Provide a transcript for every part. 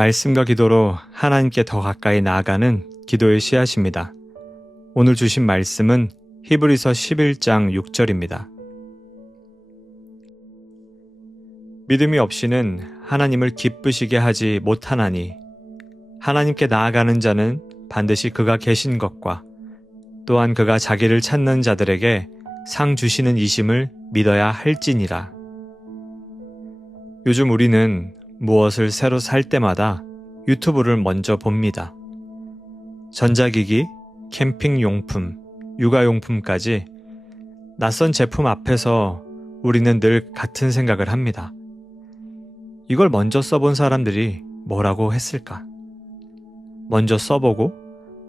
말씀과 기도로 하나님께 더 가까이 나아가는 기도의 씨앗입니다. 오늘 주신 말씀은 히브리서 11장 6절입니다. 믿음이 없이는 하나님을 기쁘시게 하지 못하나니 하나님께 나아가는 자는 반드시 그가 계신 것과 또한 그가 자기를 찾는 자들에게 상 주시는 이심을 믿어야 할지니라. 요즘 우리는 무엇을 새로 살 때마다 유튜브를 먼저 봅니다. 전자기기, 캠핑용품, 육아용품까지 낯선 제품 앞에서 우리는 늘 같은 생각을 합니다. 이걸 먼저 써본 사람들이 뭐라고 했을까? 먼저 써보고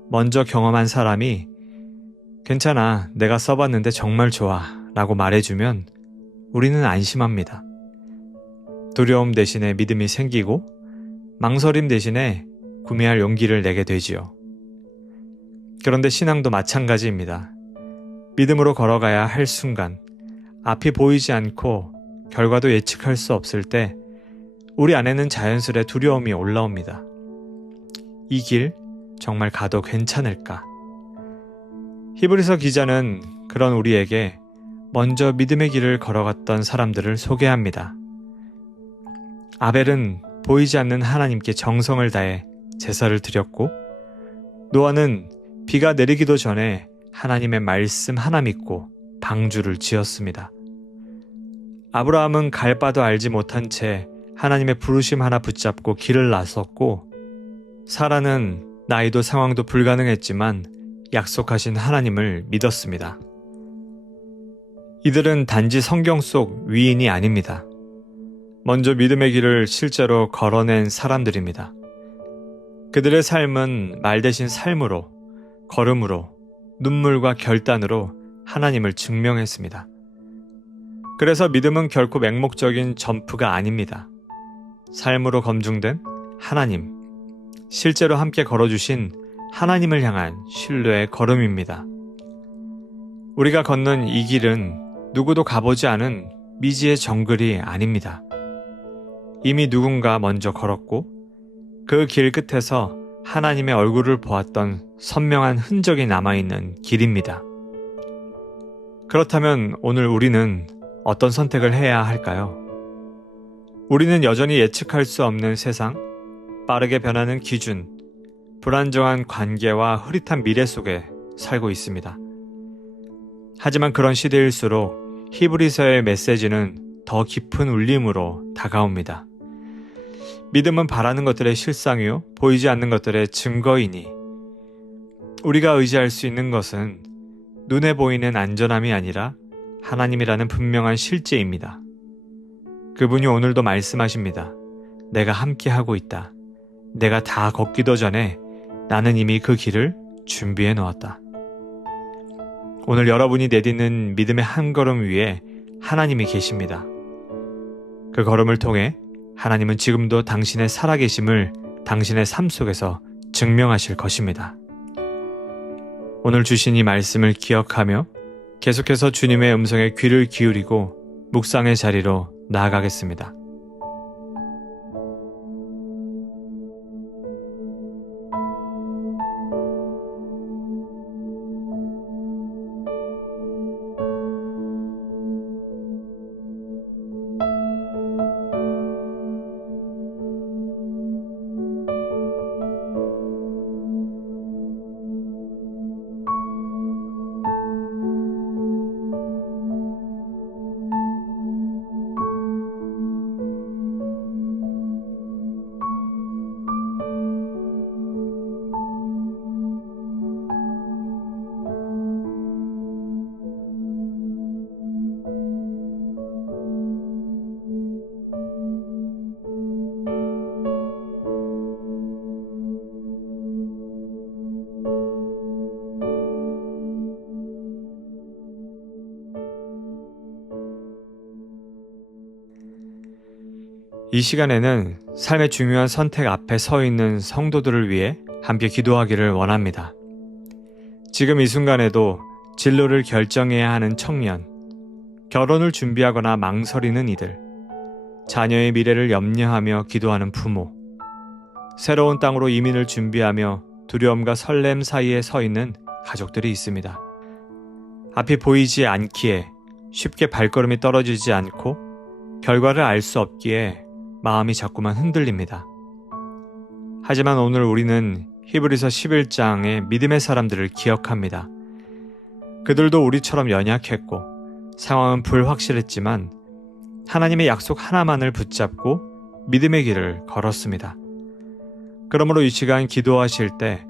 먼저 경험한 사람이 괜찮아, 내가 써봤는데 정말 좋아 라고 말해주면 우리는 안심합니다. 두려움 대신에 믿음이 생기고 망설임 대신에 구매할 용기를 내게 되지요. 그런데 신앙도 마찬가지입니다. 믿음으로 걸어가야 할 순간, 앞이 보이지 않고 결과도 예측할 수 없을 때 우리 안에는 자연스레 두려움이 올라옵니다. 이 길 정말 가도 괜찮을까? 히브리서 기자는 그런 우리에게 먼저 믿음의 길을 걸어갔던 사람들을 소개합니다. 아벨은 보이지 않는 하나님께 정성을 다해 제사를 드렸고, 노아는 비가 내리기도 전에 하나님의 말씀 하나 믿고 방주를 지었습니다. 아브라함은 갈 바도 알지 못한 채 하나님의 부르심 하나 붙잡고 길을 나섰고, 사라는 나이도 상황도 불가능했지만 약속하신 하나님을 믿었습니다. 이들은 단지 성경 속 위인이 아닙니다. 먼저 믿음의 길을 실제로 걸어낸 사람들입니다. 그들의 삶은 말 대신 삶으로, 걸음으로, 눈물과 결단으로 하나님을 증명했습니다. 그래서 믿음은 결코 맹목적인 점프가 아닙니다. 삶으로 검증된 하나님, 실제로 함께 걸어주신 하나님을 향한 신뢰의 걸음입니다. 우리가 걷는 이 길은 누구도 가보지 않은 미지의 정글이 아닙니다. 이미 누군가 먼저 걸었고 그 길 끝에서 하나님의 얼굴을 보았던 선명한 흔적이 남아있는 길입니다. 그렇다면 오늘 우리는 어떤 선택을 해야 할까요? 우리는 여전히 예측할 수 없는 세상, 빠르게 변하는 기준, 불안정한 관계와 흐릿한 미래 속에 살고 있습니다. 하지만 그런 시대일수록 히브리서의 메시지는 더 깊은 울림으로 다가옵니다. 믿음은 바라는 것들의 실상이요, 보이지 않는 것들의 증거이니 우리가 의지할 수 있는 것은 눈에 보이는 안전함이 아니라 하나님이라는 분명한 실제입니다. 그분이 오늘도 말씀하십니다. 내가 함께하고 있다. 내가 다 걷기도 전에 나는 이미 그 길을 준비해 놓았다. 오늘 여러분이 내딛는 믿음의 한 걸음 위에 하나님이 계십니다. 그 걸음을 통해 하나님은 지금도 당신의 살아계심을 당신의 삶 속에서 증명하실 것입니다. 오늘 주신 이 말씀을 기억하며 계속해서 주님의 음성에 귀를 기울이고 묵상의 자리로 나아가겠습니다. 이 시간에는 삶의 중요한 선택 앞에 서 있는 성도들을 위해 함께 기도하기를 원합니다. 지금 이 순간에도 진로를 결정해야 하는 청년, 결혼을 준비하거나 망설이는 이들, 자녀의 미래를 염려하며 기도하는 부모, 새로운 땅으로 이민을 준비하며 두려움과 설렘 사이에 서 있는 가족들이 있습니다. 앞이 보이지 않기에 쉽게 발걸음이 떨어지지 않고 결과를 알 수 없기에 마음이 자꾸만 흔들립니다. 하지만 오늘 우리는 히브리서 11장의 믿음의 사람들을 기억합니다. 그들도 우리처럼 연약했고 상황은 불확실했지만 하나님의 약속 하나만을 붙잡고 믿음의 길을 걸었습니다. 그러므로 이 시간 기도하실 때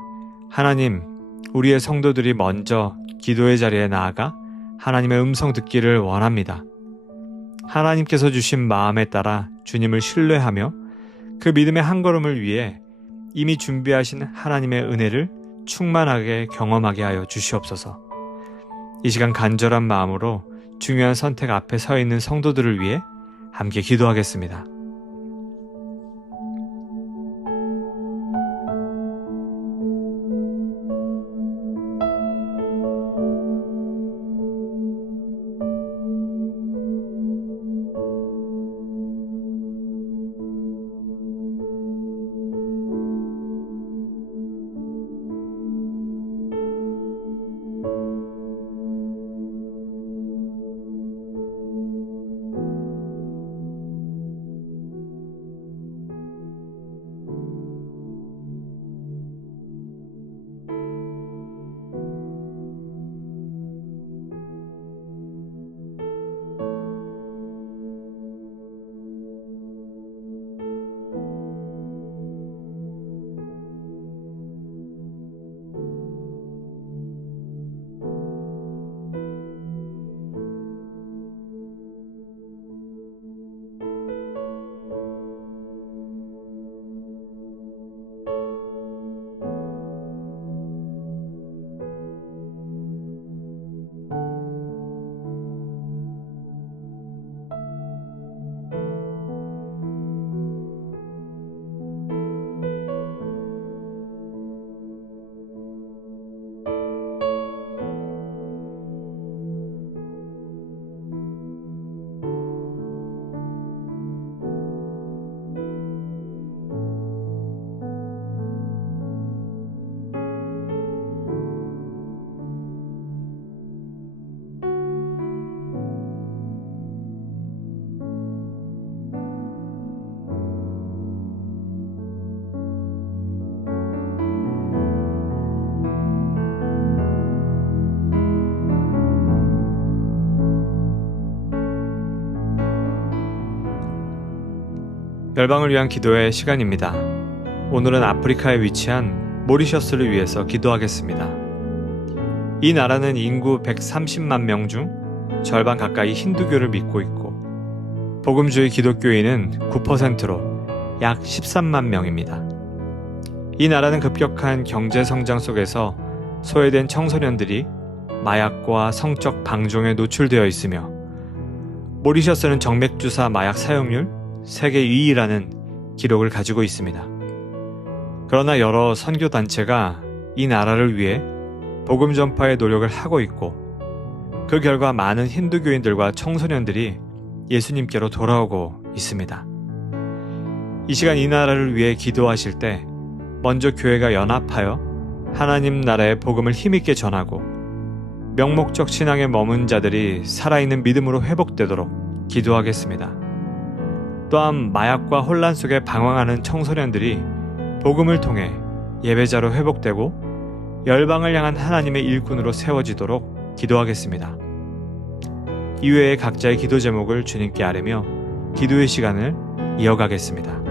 하나님, 우리의 성도들이 먼저 기도의 자리에 나아가 하나님의 음성 듣기를 원합니다. 하나님께서 주신 마음에 따라 주님을 신뢰하며 그 믿음의 한 걸음을 위해 이미 준비하신 하나님의 은혜를 충만하게 경험하게 하여 주시옵소서. 이 시간 간절한 마음으로 중요한 선택 앞에 서 있는 성도들을 위해 함께 기도하겠습니다. 열방을 위한 기도의 시간입니다. 오늘은 아프리카에 위치한 모리셔스를 위해서 기도하겠습니다. 이 나라는 인구 130만 명 중 절반 가까이 힌두교를 믿고 있고 복음주의 기독교인은 9%로 약 13만 명입니다. 이 나라는 급격한 경제 성장 속에서 소외된 청소년들이 마약과 성적 방종에 노출되어 있으며 모리셔스는 정맥주사 마약 사용률 세계 2위라는 기록을 가지고 있습니다. 그러나 여러 선교단체가 이 나라를 위해 복음 전파의 노력을 하고 있고 그 결과 많은 힌두교인들과 청소년들이 예수님께로 돌아오고 있습니다. 이 시간 이 나라를 위해 기도하실 때 먼저 교회가 연합하여 하나님 나라의 복음을 힘있게 전하고 명목적 신앙에 머문 자들이 살아있는 믿음으로 회복되도록 기도하겠습니다. 또한 마약과 혼란 속에 방황하는 청소년들이 복음을 통해 예배자로 회복되고 열방을 향한 하나님의 일꾼으로 세워지도록 기도하겠습니다. 이외의 각자의 기도 제목을 주님께 아뢰며 기도의 시간을 이어가겠습니다.